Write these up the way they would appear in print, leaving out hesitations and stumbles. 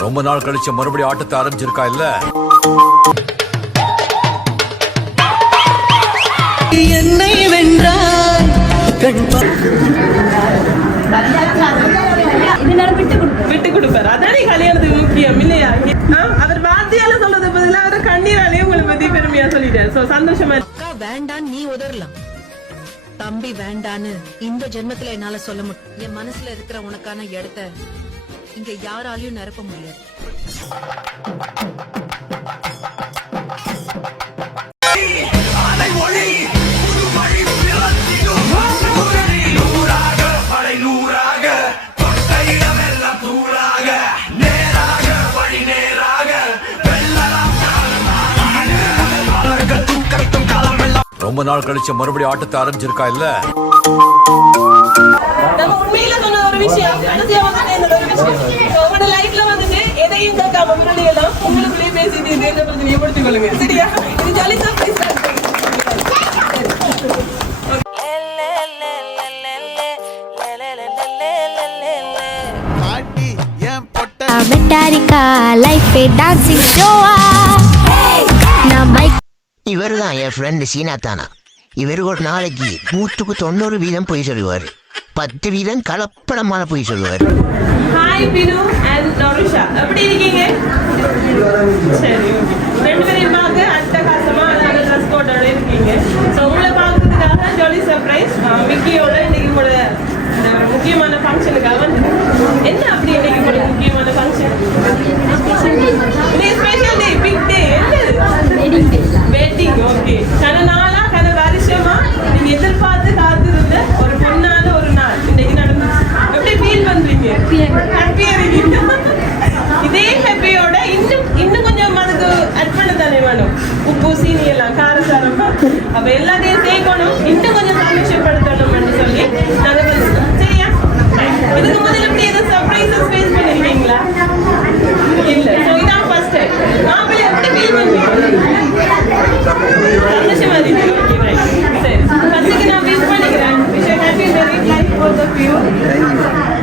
ரொம்ப நாள் கழிச்சு மறுபடியும் ஆட்டத்தை ஆரம்பிச்சிருக்கா இல்ல? என்னை வென்றாய் விட்டு கொடுப்பாரு. அதானே கல்யாணத்துக்கு முக்கியம் இல்லையா? அவர் வார்த்தையால சொல்றது பதிலா அவர் கண்ணீராலே உங்களை பத்தி பெருமையா சொல்லிட்டாரு. சோ சந்தோஷமா வேண்டான் நீ உதறலாம், தம்பி வேண்டான்னு இந்த ஜென்மத்துல என்னால சொல்ல முடியும். என் மனசுல இருக்கிற உனக்கான இடத்த இங்க யாராலையும் நிரப்ப முடியாது. ரொம்ப நாள் கழிச்சு மறுபடியும் ஆட்டத்தை ஆரம்பிச்சிருக்கா இல்ல? நம்ம உண்மையில சொன்ன ஒரு விஷயம், கடைசியா வந்து என்னோட ஒரு விஷயம், உங்களோட லைஃப்ல வந்துட்டு எதையும் கேட்காம முன்னாடியெல்லாம் உங்களுக்குள்ளேயே பேசிட்டு இந்த பிரச்சனையை முடித்துக் கொள்ளுங்க. சரியா? இது ஜாலி சர்ப்ரைஸ். இவருதான் என் ஃப்ரெண்டு சீனாத்தானா. இவரு ஒரு நாளைக்கு 190% பொய் சொல்லுவார், 10% கலப்படமான பொய் சொல்லுவார். ஹாய் பினு அண்ட் நோரிஷா, எப்படி இருக்கீங்க? சரி, ரெண்டு பேரையும் பார்க்க அட்டகாசமா அழகான ட்ரெஸ் கோட்டோட இருக்கீங்க. ஸோ உங்களை பார்க்கறதுக்காக ஜாலி சர்ப்ரைஸ் விக்கியோட இன்னைக்கு கூட இந்த ஒரு முக்கியமான ஃபங்க்ஷனுக்காக வந்து. என்ன அப்படி இன்னைக்கு கூட முக்கியமான function? Special day, big day, wedding. Okay, கன நாளா கன வருஷமா நீங்க எதிர்பார்த்து காத்திருந்த ஒரு பொண்ணான ஒரு நாள் இன்னைக்கு நடந்துச்சு. எப்படி ஃபீல் பண்றீங்க? ஹாப்பியா இருக்கீங்க? இதே ஹாப்பியோட இன்னும் கொஞ்சம் அதுக்கு அட் பண்ண தானே வேணும். உப்பு சீனி எல்லாம் காரசாரமா அப்ப எல்லாத்தையும் சேர்க்கணும், இன்னும் கொஞ்சம் சந்தோஷப்படுத்தணும்னு சொல்லி நாங்க பேசுறோம். சரியா? இதுக்கு முதல்ல எப்படி எதுவும் சர்ப்ரைசஸ் ஃபேஸ் பண்ணிருக்கீங்களா? இல்ல. ஸோ இதான் ஃபர்ஸ்ட் டைம். மாப்பிள்ளை எப்படி ஃபீல் பண்ணுவீங்க? சந்தோஷமா இருக்கு. Okay, right. சரி, ஃபர்ஸ்ட்டுக்கு நான் விஷ் பண்ணிக்கிறேன். Wish you happy married life both of you.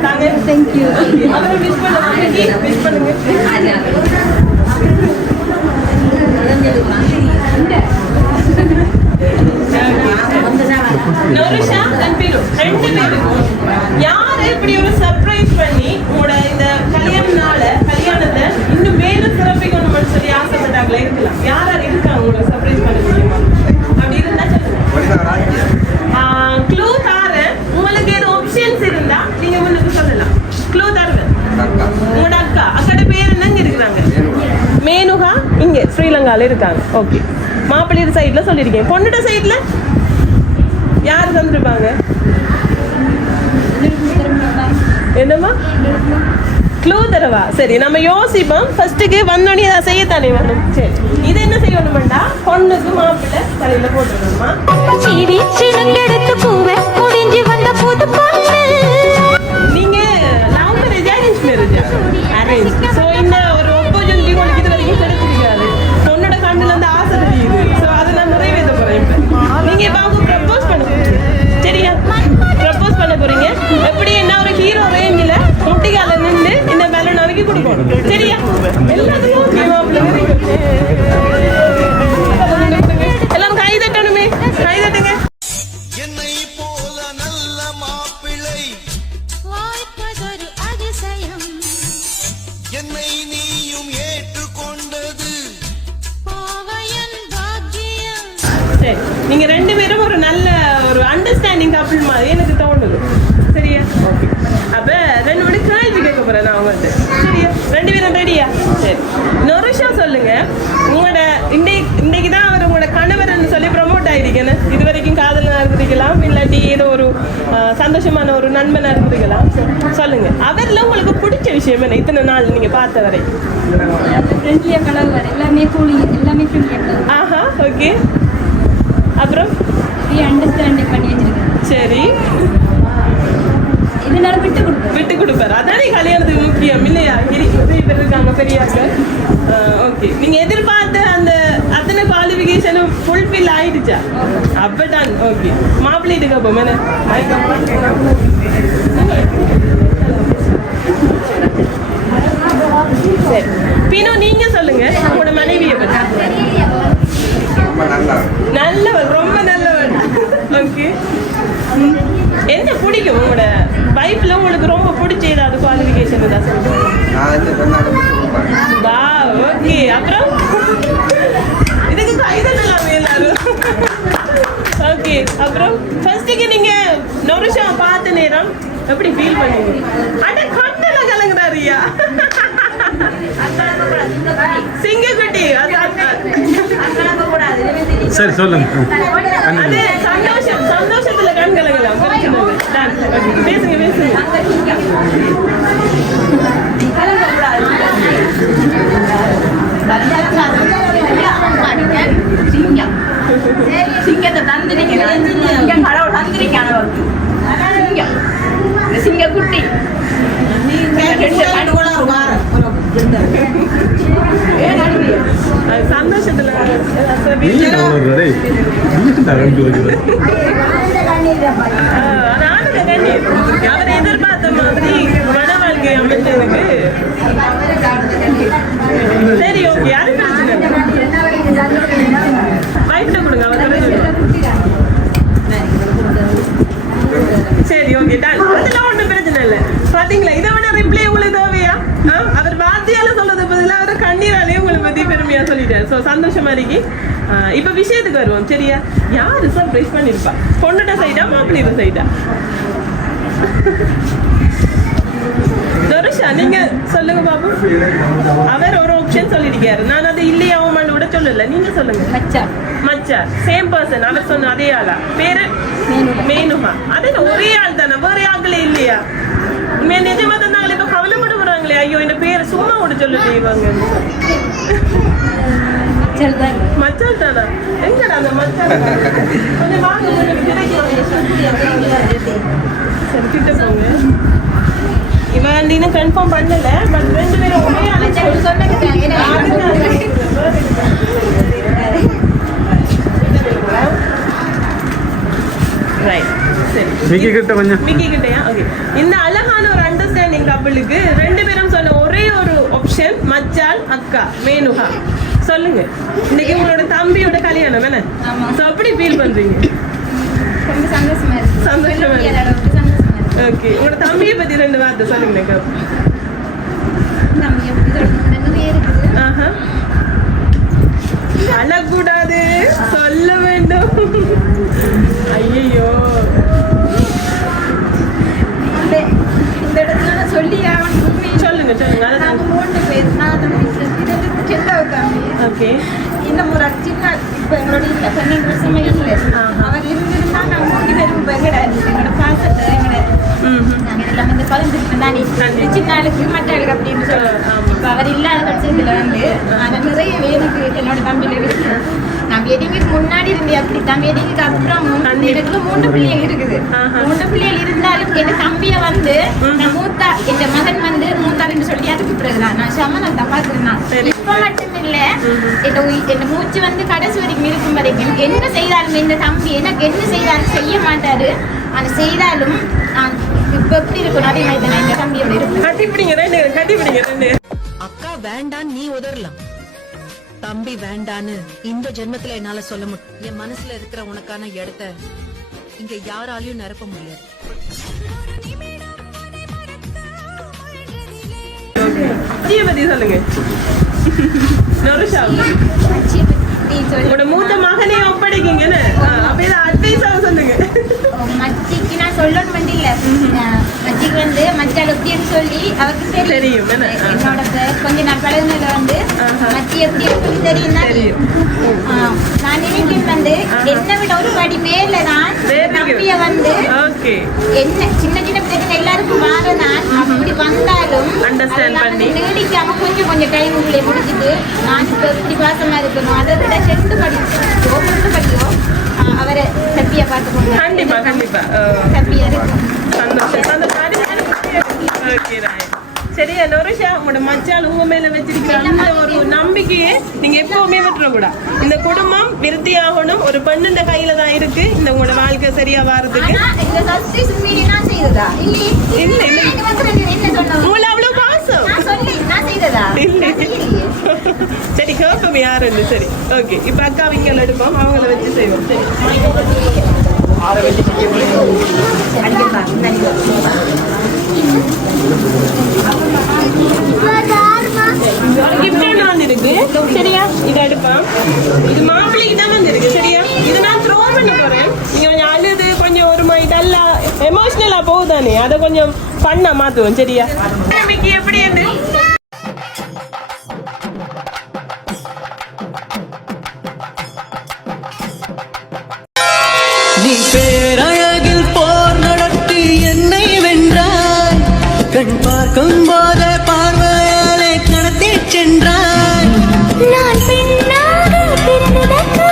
தாங்க. Thank you. அவரை விஷ் பண்ணுவாங்க. விஷ் பண்ணுங்க. நோரிஷா அண்ட் பினு ரெண்டு பேருக்கும் யாரு இப்படி ஒரு சர்ப்ரைஸ் பண்ணி உங்களோட இந்த கல்யாணத்தை இன்னும் மேலும் சிறப்பிக்கணும்னு சொல்லி ஆசைப்பட்டாங்களா? இருக்கலாம். யார் யார் இருக்காங்க உங்களோட சர்ப்ரைஸ் பண்ண முடியுமா? அப்படி இருந்தா சொல்லுங்க. க்ளூ தாரேன். உங்களுக்கு ஏதோ ஆப்ஷன்ஸ் இருந்தா நீங்க முன்னுக்கு சொல்லலாம். க்ளூ தருவேன். உங்களோட அக்காட பேர் என்னங்க இருக்கிறாங்க? மேனுகா இங்க ஸ்ரீலங்கால இருக்காங்க. ஓகே, மாப்பிள்ளை சைட்ல சொல்லிருக்கேன். பொண்ணுட சைட்ல யார் தந்துருப்பாங்க? என்னம்மா க்ளூ தரவா? சரி, நம்ம யோசிப்போம். ஃபர்ஸ்ட்டுக்கு வந்தோடனே அதை செய்யத்தானே வேணும். சரி, இது என்ன செய்யணும்டா, பொண்ணுக்கு மாப்பிள்ளை தலையில போட்டுருணுமா? நீங்க love marriage arrange marriage? Arrange. So இந்த ஒரு ஆப்பர்ச்சுனிட்டி உங்களுக்கு இது வரைக்கும் கிடைச்சிருக்காது. பொண்ணோட கண்ணுல இருந்து ஆசை தெரியுது. ஸோ அதை நான் நிறைவேற்ற போறேன். இப்போ நீங்க இப்போ அவங்க ப்ரப்போஸ் பண்ண போறீங்க. சரியா? ப்ரப்போஸ் பண்ண போறீங்க. எப்படி என்ன ஒரு ஹீரோ ரேஞ்சில் முட்டிகால நின்று இந்த பலூன் அவைக்கு கொடுக்கணும். சரியா? எல்லாத்துக்கும் ஓகே மாப்பிள்ளை. எல்லாரும் கை தட்டணுமே, கை தட்டுங்க. என்னை போல நல்ல மாப்பிள்ளை என்னை நீயும் ஏற்றுக்கொண்டது. சரி, நீங்க ரெண்டு பேரும் ஒரு நல்ல ஒரு அண்டர்ஸ்டாண்டிங் கப்பிள் மாதிரி எனக்கு தோணுது. சரியா? ஓகே, அப்ப ரெண்டு மணி கேள்வி கேட்க போறேன் நான் உங்கள்கிட்ட. சரியா? ரெண்டு பேரும் ரெடியா? சரி, நொரிஷா சொல்லுங்க. உங்களோட இன்னைக்கு தான் அவர் உங்களோட கணவர்னு சொல்லி ப்ரமோட் ஆயிருக்கேன்னு. இது வரைக்கும் காதலனா இருந்திருக்கலாம், இல்லாட்டி ஏதோ ஒரு சந்தோஷமான ஒரு நண்பனா இருந்திருக்கலாம். சொல்லுங்க, அவர்ல உங்களுக்கு பிடிச்ச விஷயம் என்ன? இத்தனை நாள் நீங்க பார்த்த வரை. ஃப்ரெண்ட்லியா கலவர், எல்லாமே கூலிங், எல்லாமே ஃப்ரெண்ட்லியா. ஆஹா, ஓகே. அப்புறம் அண்டர்ஸ்டாண்டிங் பண்ணி வச்சிருக்கேன். சரி, இதனால விட்டு கொடுப்பாரு. அதானே கல்யாணத்துக்கு முக்கியம் இல்லையா? பேர் இருக்காங்க பெரியாக்க. ஓகே, நீங்க எதிர்பார்த்த அந்த அத்தனை குவாலிஃபிகேஷனும் ஃபுல்ஃபில் ஆயிடுச்சா? அப்பதான் ஓகே. மாப்பிள்ளைட்டு கேட்போம். என்ன சரி பினோ நீங்க சொல்லுங்க உங்களோட மனைவியை பத்தி. நல்லவள், ரொம்ப நல்லவள். ஓகே, என்ன பிடிக்கும் உங்களோட வைஃப்ல உங்களுக்கு ரொம்ப பிடிச்ச ஏதாவது குவாலிஃபிகேஷன் தான் சொல்லுங்க. வா ஓகே, அப்புறம் இதுக்கு கைதட்டலாமே எல்லாரும். ஓகே, அப்புறம் ஃபர்ஸ்ட்டுக்கு நீங்க நொரிஷா பார்த்த நேரம் எப்படி ஃபீல் பண்ணீங்க? அட கண்ணல கலங்குறாரியா சிங்கக்குட்டி. சரி சொல்லுங்க. அது சந்தோஷம், சந்தோஷத்துல கண் கலங்கலாம். பேசுங்க பேசுங்க. சிங்கத்தை தந்திரிக்க கடவுள் தந்திரிக்கான சிங்க குட்டி சந்தோஷத்துல அவர் எதிர்பார்த்த மாதிரி மன வாழ்க்கை அமைச்சதுக்கு. சரி ஓகே, அது பிரச்சனை வைஃப்ட கொடுங்க. அவர் சரி ஓகே டன். அதெல்லாம் ஒன்றும் பிரச்சனை இல்லை. பாத்தீங்களா, இதை விட ரிப்ளை உங்களுக்கு தேவையா? அவர் வார்த்தையால சொல்றது பதிலாக அவர் கண்ணீராலே உங்களை பத்தி பெருமையா சொல்லிட்டார். ஸோ சந்தோஷமா இருக்கி. இப்ப விஷயத்துக்கு வருவோம் சரியா? யாரு சர்ப்ரைஸ் பண்ணிருப்பா? பொண்ணுட சைடா மாப்பிள்ளையோட சைடா? தருஷா நீங்க சொல்லுங்க பாபு. அவர் ஒரு ஆப்ஷன் சொல்லிருக்காரு, நான் அது இல்லையாவும் கூட சொல்லல. நீங்க சொல்லுங்க. மச்சான் மச்சா சேம் பர்சன். அவர் சொன்ன அதே ஆளா? பேரு மேனுமா. அது ஒரே ஆள் தானே, வேற ஆட்களே இல்லையா? நிஜமா தந்தாங்களே, இப்ப கவலைப்பட போறாங்களே, ஐயோ இந்த பேரை சும்மா கூட சொல்லுது இவங்க. மச்சான் தானா? எங்கடா அந்த மச்சான்? கொஞ்சம் வாங்க, கொஞ்சம் சரி கிட்ட போங்க. இவன் இன்னும் கன்ஃபார்ம் பண்ணல, பட் ரெண்டு பேரும் ஒரே ஆள் ரைட். சரி மிக்கி கிட்ட கொஞ்சம் மிக்கி கிட்டயா? ஓகே, இந்த அழகான ஒரு அண்டர்ஸ்டாண்டிங் கப்பலுக்கு ரெண்டு பேரும் சொன்ன ஒரே ஒரு ஆப்ஷன் மச்சான் அக்கா மேனுகா. சொல்லுங்க, இன்னைக்கு உங்களோட தம்பியோட கல்யாணம் என்ன? சோ அப்படி ஃபீல் பண்றீங்க? ரொம்ப சந்தோஷமா இருக்கு. சந்தோஷமா இருக்கு. ஓகே, உங்களோட தம்பியை பத்தி ரெண்டு வார்த்தை சொல்லுங்க. நம்ம எப்படி தொடங்குறது இருக்குது. ஆஹா, அழக்கூடாது, சொல்ல வேண்டும். ஐயோ, இந்த இடத்துல நான் சொல்லி ஆகணும். சொல்லுங்க சொல்லுங்க. நாங்க 3 பேர். நான் தம்பி. ஓகே, இந்த ஒரு சின்ன இப்போ எங்களோட இல்லை 12 வருஷமே இல்லை. அவர் இருந்திருந்தா நாங்கள் 3 பேரும் கிடையாது. எங்களோட பாசத்தை நாங்கள் எல்லாமே இந்த குழந்தைக்கு தானே சின்ன ஆளுக்கு மற்ற ஆளுக்கு அப்படின்னு சொல்லுவோம். இப்போ அவர் இல்லாத பட்சத்தில் அதை நிறைய எனக்கு என்னோட தம்பியில் இருக்கு. நான் வெடிங்கு முன்னாடி இருந்தேன் அப்படி தான். வெடிங்கு அப்புறம் எனக்கு 3 பிள்ளைகள் இருக்குது. 3 பிள்ளைகள் இருந்தாலும் என் தம்பியை வந்து நான் மூத்தா, என் மகன் வந்து மூத்தாருன்னு சொல்லி அதுக்கு பிறகுதான் நான் சமணம் தான் பார்த்துருந்தான். இப்போ மட்டும் இல்லை, என் மூச்சு வந்து கடைசி வரைக்கும் இருக்கும் வரைக்கும் என்ன செய்தாலும் இந்த தம்பி எனக்கு என்ன செய்தாலும் செய்ய மாட்டாரு. ஆனால் செய்தாலும் நான் இப்போ எப்படி இருக்கணும் அதே மாதிரி தான் இந்த தம்பியோட இருக்கும். கட்டிப்பிடிங்க ரெண்டு, கட்டிப்பிடிங்க ரெண்டு. அக்கா வேண்டான்னு நீ உதறலாம், தம்பி வேண்டான்னு இந்த ஜென்மத்துல என்னால சொல்ல முடியும். என் மனசுல இருக்கிற உனக்கான இடத்த இங்க யாராலையும் நிரப்ப முடியாது. பத்தி சொல்லுங்க. நொரிஷா, உங்களோட மூத்த மகனே ஒப்படைக்கீங்கன்னு அப்படியே அட்வைஸா சொல்லுங்க. மச்சிக்கு நான் சொல்லணும் வந்து இல்லை. மச்சிக்கு வந்து மச்சால் எப்படின்னு சொல்லி அவருக்கு தெரியும். என்னோட கொஞ்ச நாள் பழகுனதுல வந்து மச்சி எப்படி எப்படி தெரியும். நான் நினைக்கிறேன் வந்து என்னை விட ஒரு படி மேல நான் தம்பிய வந்து என்ன சின்ன சின்ன பிரச்சனை எல்லாருக்கும் வார நான் அப்படி வந்தாலும் நீடிக்காம கொஞ்சம் கொஞ்சம் டைம் உள்ளே முடிச்சுட்டு நான் இப்போ எப்படி பாசமா இருக்கணும். அதை விட 2 படியோ அவரை ஹாப்பியா பார்த்துக்கோங்க. கண்டிப்பா கண்டிப்பா ஹாப்பியா இருக்கும். சந்தோஷம். சரியா நொரிஷா, உங்களோட மச்சால் உங்க மேல வச்சிருக்கிற அந்த ஒரு நம்பிக்கையை நீங்க எப்பவுமே விட்டுறக்கூடாது. இந்த குடும்பம் விருத்தி ஆகணும், ஒரு பெண்ணுண்ட கையில தான் இருக்கு இந்த உங்களோட வாழ்க்கை சரியா வாரதுக்கு. இல்ல உங்களை அவ்வளவு பாசம் செய்ததா சரி கேட்போம் யாருன்னு. சரி ஓகே, இப்ப அக்கா விக்கல் எடுப்போம், அவங்கள வச்சு செய்வோம். சரி கிஃப்ட் வந்திருக்கு சரியா, இதை எடுப்போம். இது மாப்பிள்ளைக்கு தான் வந்திருக்கு சரியா. இது நான் த்ரோ பண்ண போறேன். நீங்க கொஞ்சம் அழுது கொஞ்சம் ஒரு மாதிரி நல்லா எமோஷனலா போகுதானே, அதை கொஞ்சம் பண்ண மாத்துவோம் சரியா. மிக்கி எப்படி என்ன நீ பேரழகில் போர் நடத்தி என்னை வென்றாய், கண் பார்க்கும் போதே பார்வையாலே கடத்தி சென்றாய். நான் பெண்ணாக பிறந்ததற்கு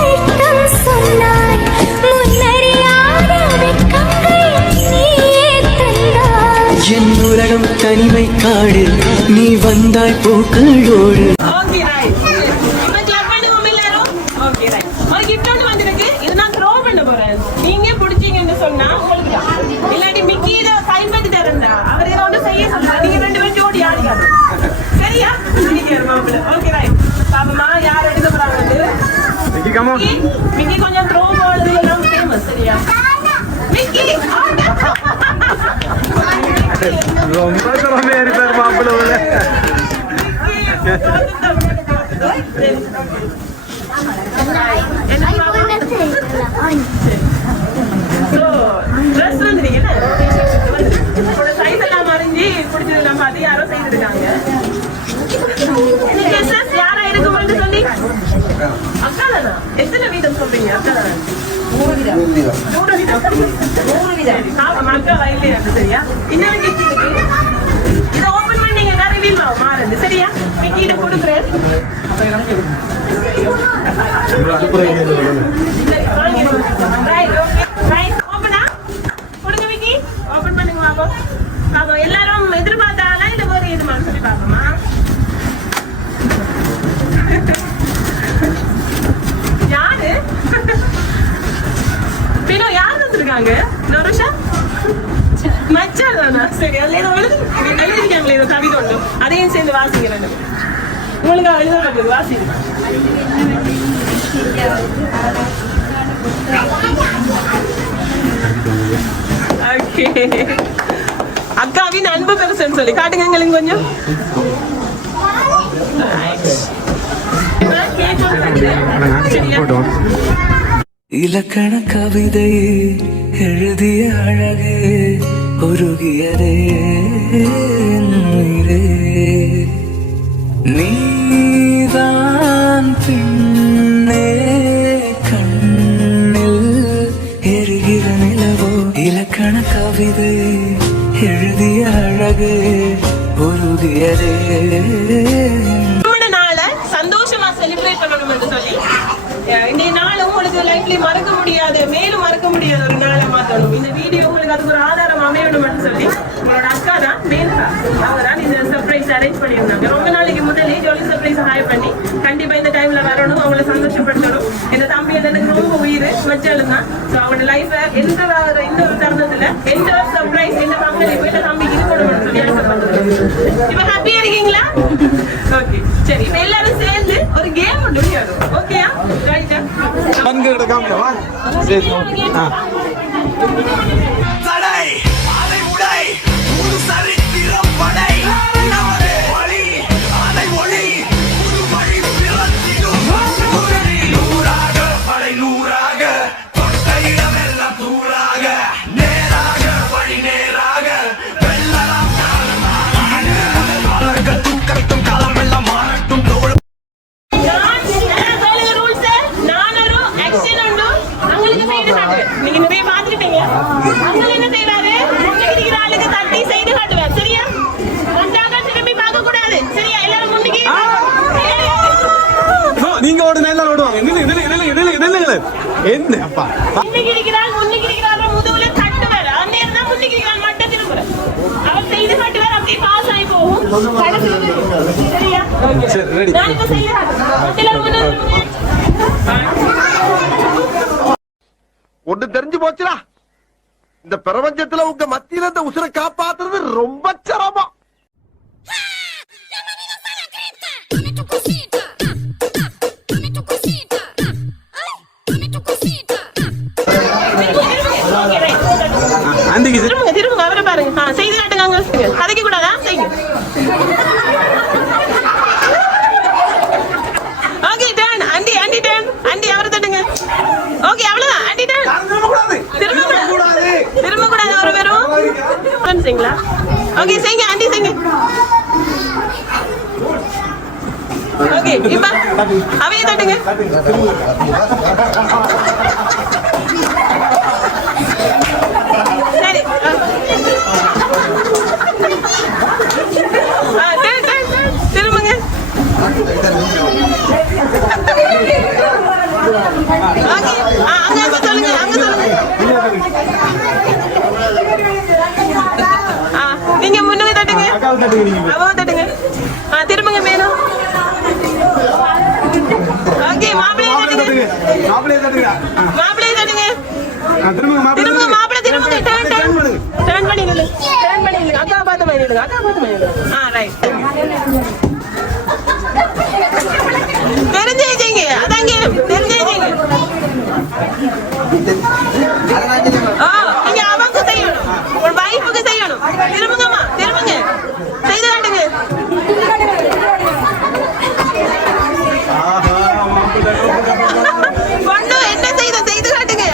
அர்த்தம் சொன்னாய், முன்னறியாத வெட்கங்கள் நீயே தந்தாய். என் உலகம் தனிமை காடு, நீ வந்தாய் பூக்களோடு. ஓகே ரைட், இப்ப கிளப் பண்ணுவோம் எல்லாரும். ஓகே ரைட், ஒரு gift ஒன்று வந்திருக்கு. இது நான் த்ரோ பண்ண போறேன். நீங்க பிடிச்சீங்கன்னு சொன்னா உங்களுக்கு தான். இல்லாட்டி மிக்கி இதை கைப்பற்றி தரேன்டா, அவர் இதை வந்து செய்ய சொல்றா. நீங்க 2 பேரும் ஜோடி ஆடிக்காது சரியா. நீங்க மாப்பிள்ள. ஓகே ரைட், பாப்பமா யார் எடுக்க போறாங்க வந்து. மிக்கி கொஞ்சம் த்ரோ போடுறது எல்லாம் ஃபேமஸ் சரியா. மிக்கி ரொம்ப திறமையா இருப்பார் மாப்பிள்ளை போல. எத்தனை வீதம் சொல்றீங்க? மக்கள் வயலே சரியா. இன்னொரு இதை ஓபன் பண்ணீங்க ரிவீல் மாறுது சரியா. மிக்கிட்ட கொடுக்குறேன். கொடுங்க மிக்கி, ஓபன் பண்ணுங்க பாப்போம். பாப்போம் எல்லாரும் எதிர்பார்த்தாலும் இந்த ஒரு இது மாதிரி சொல்லி பாப்போமா. யாரு பின்னோ யார் வந்திருக்காங்க? நருஷா மச்சான் தானா? சரி, அதுல ஏதோ எழுதிருக்காங்களே ஏதோ கவிதை ஒன்று, அதையும் சேர்ந்து வாசிக்கிறேன். உங்களுக்கு எழுத வாசிங்க. ஓகே, அக்காவின் அன்பு பெருசுன்னு சொல்லி காட்டுங்க எங்களுக்கு கொஞ்சம். இலக்கண கவிதை எழுதிய அழகே உருகியதே நீதான் பின்னே கண்ணில் எரிகிற நிலவோ. இலக்கண கவிதை எழுதிய அழகே உருகியதே. சந்தோஷமா செலிப்ரேட் பண்ணணும் என்று சொல்லி இந்த நாள் உங்களுக்கு லைஃப்ல மறக்க முடியாது, மேலும் மறக்க முடியாத ஒரு நாளை மாற்றணும். இந்த வீடியோ உங்களுக்கு அதுக்கு ஒரு ஆதாரம் அமையணும் என்று சொல்லி உங்களோட அக்கா தான் மேன்கா, அவங்க தான் இந்த சர்ப்ரைஸ் அரேஞ்ச் பண்ணியிருந்தாங்க. ரொம்ப நாளைக்கு முதலே ஜாலி சர்ப்ரைஸ் ஹாய் பண்ணி கண்டிப்பா இந்த டைம்ல வரணும், அவங்களை சந்தோஷப்படுத்தணும். இந்த தம்பி எனக்கு ரொம்ப உயிர் மச்சாலும் தான். ஸோ அவங்களோட லைஃப எந்த ஒரு தருணத்துல எந்த ஒரு சர்ப்ரைஸ் எந்த பங்களிப்பு இந்த தம்பிக்கு இருக்கணும்னு சொல்லி ஆசைப்படுறேன். இப்ப ஹாப்பியா இருக்கீங்களா? ஓகே சரி, இப்ப எல்லாரும் சேர்ந்து ஒரு கேம் ஒன்று விளையாடுவோம். ஓகேயா? ரைட்டா? தடை அதை உடை ஒரு சரித்திரம் படை வழி அதை ஒளி ஒரு வழி பிறந்திடும் நூறாக படை நூறாக தொட்ட இடமெல்லாம் தூளாக நேராக வழி நேராக வெள்ளலாம் காலமாக தூக்கட்டும் களம் எல்லாம் மாறட்டும் தோல். நீங்க போய் பாத்துக்கிட்டீங்க. அங்க என்ன செய்வாரு? முன்னுக்கு ஆளுக்கு தட்டி செய்து காட்டுவார் சரியா. வந்தாங்க திரும்பி பார்க்க கூடாது சரியா. எல்லாரும் முன்னுக்கு நீங்க ஓடுனா எல்லாரும் ஓடுவாங்க. என்னப்பா முன்னுக்கு இருக்கிறார் முதுகுல தட்டுவார். அந்த நேரம் முன்னுக்கு இருக்கிறார் மட்டும் திரும்புறார். அவர் செய்து காட்டுவார், அப்படியே பாஸ் ஆகி போகும். சரியா? சரி ரெடி. நான் இப்ப செய்ய எல்லாரும் முன்னாடி ஒண்ணு தெரிஞ்சு போச்சுடா, இந்த பிரபஞ்சத்துல உங்க மத்தியில இந்த உசுரை காப்பாத்துறது ரொம்ப சிரமம். ஆண்டிக்கு திரும்புங்க திரும்புங்க அவரை பாருங்க செய்து காட்டுங்க அங்க கதைக்க கூடாதா செய்யுங்க okay done aunty aunty done aunty அவரை தட்டுங்க ஓகே அவ்வளவுதான் ஆண்டி டன் திரும்ப கூடாது அவரை வெறும் செய்யுங்களா ஓகே செய்யுங்க ஆண்டி செய்யுங்க ஓகே இப்ப அவைய தட்டுங்க சரி திரும்புங்க அங்க சொல்லுங்க அங்க சொல்லுங்க நீங்க முன்னுங்க தட்டுங்க அவாவை தட்டுங்க திரும்புங்க மேலும் ஓகே மாப்பிள்ளைய தட்டுங்க மாப்பிள்ளைய தட்டுங்க திரும்புங்க மாப்பிள்ளை திரும்புங்க டர்ன் பண்ணி நில்லு அக்கா பார்த்து மாதிரி நில்லுங்க அக்கா பார்த்து மாதிரி நில்லுங்க ரைட் தெரிஞ்சே செய்யுங்க அதாங்க தெரிஞ்சே செய்யுங்க நீங்க அவங்க செய்யணும் ஒரு வைஃபுக்கு செய்யணும் திரும்புங்கம்மா திரும்புங்க செய்து காட்டுங்க பொண்ணு என்ன செய்து காட்டுங்க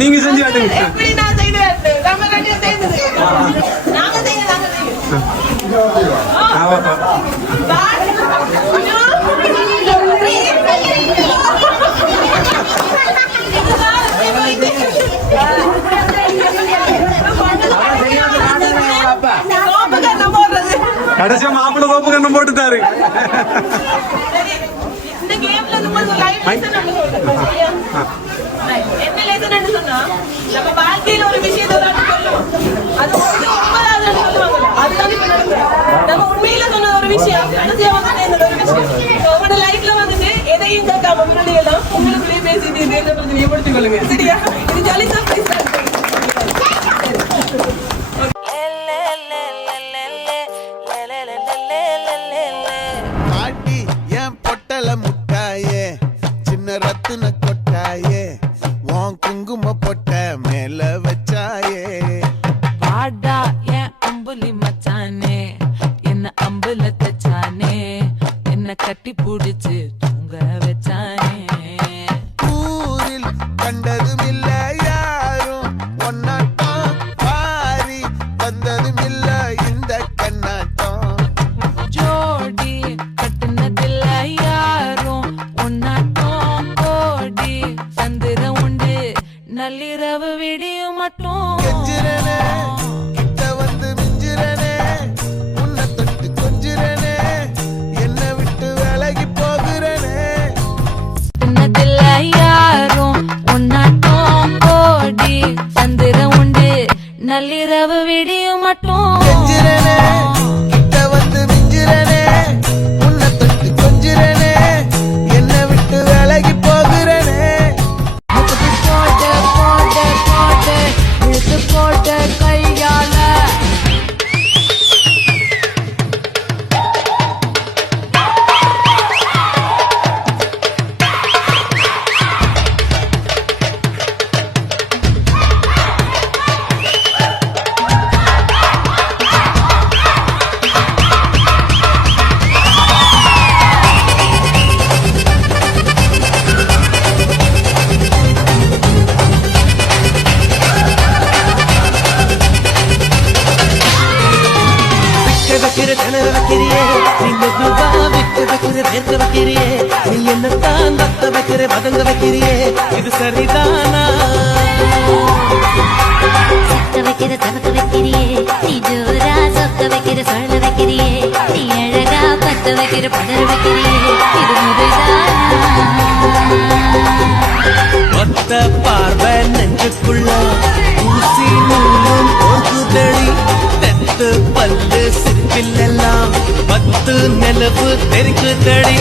நீங்க செஞ்சு காட்டுங்க எப்படி நான் செய்து காட்டுறேன் நம்ம கட்டிய செய்தது நாங்க செய்யலாம் கடைசியா மாப்பிள்ளை சோப்பு கண்ணம் போட்டுட்டாரு இந்த கேம்ல நம்ம லைஃப் லெசன் நம்ம சொல்றோம் என்ன லெசன் சொன்னா நம்ம வாழ்க்கையில ஒரு விஷயத்தை சொல்லுவோம் அது உண்மையாதான் சொல்லுவாங்க அதுதான் இப்ப நடக்குது நம்ம உண்மையில சொன்ன ஒரு விஷயம் கடைசியா வந்து ஒரு விஷயம் உங்களோட லைஃப்ல வந்துட்டு எதையும் கேட்காம முன்னாடி எல்லாம் உங்களுக்குள்ளேயே பேசிட்டு இது என்ன பிரச்சனையை முடித்துக் கொள்ளுங்க சரியா இது ஜாலி சர்ப்ரைஸ் முட்டாயே சின்ன ரத்தின கொட்டாயே உன் குங்கும பொட்ட மேல வச்சாயே வாடா என் அம்புலி மச்சானே என்ன அம்புல தச்சானே என்ன கட்டி புடிச்சு தூங்க வச்சானே ஊரில் கண்டதும் இல்ல யாரும் ஒன்னாட்டம் பாரி வந்ததும் இல்ல இந்த கண்ணாட்டம் ஜோடி கட்டுனதில்ல யாரும் ஒன்னாட்டம் கோடி சந்திர உண்டு நள்ளிரவு விடியும் மட்டும் கெஞ்சிரனே கிட்ட வந்து மிஞ்சிரனே உன்னை தொட்டு கொஞ்சிரனே என்ன விட்டு விலகி போகிறனே கட்டுனதில்ல யாரும் ஒன்னாட்டம் கோடி சந்திர உண்டு நள்ளிரவு விடியும் மட்டும் கெஞ்சிரனே கிட்ட வந்து மிஞ்சிரனே உன்னை தொட்டு கொஞ்சிரனே என்ன விட்டு விலகி போகிறனே போட்டு போட்டு போட்டு இழுத்து போட்டு கையால வைக்கிற திணற வைக்கிறியே நீ மெதுவா விட்டு வைக்கிற வேர்க்க வைக்கிறியே நீ என்னத்தான் வத்த வைக்கிற வதங்க வைக்கிறியே இது சரிதானா சக்க வைக்கிற தவக்க வைக்கிறியே நீ ஜோரா சொக்க வைக்கிற சொல்ல வைக்கிறியே நீ அழகா பத்த வைக்கிற படர் வைக்கிறியே இது முறைதானா ஒத்த பார்வை நெஞ்சுக்குள்ள ஊசி நூலும் போகுதடி தெத்து பல்லு சிற்பில் எல்லாம் பத்து நிலவு தெரிக்குதடி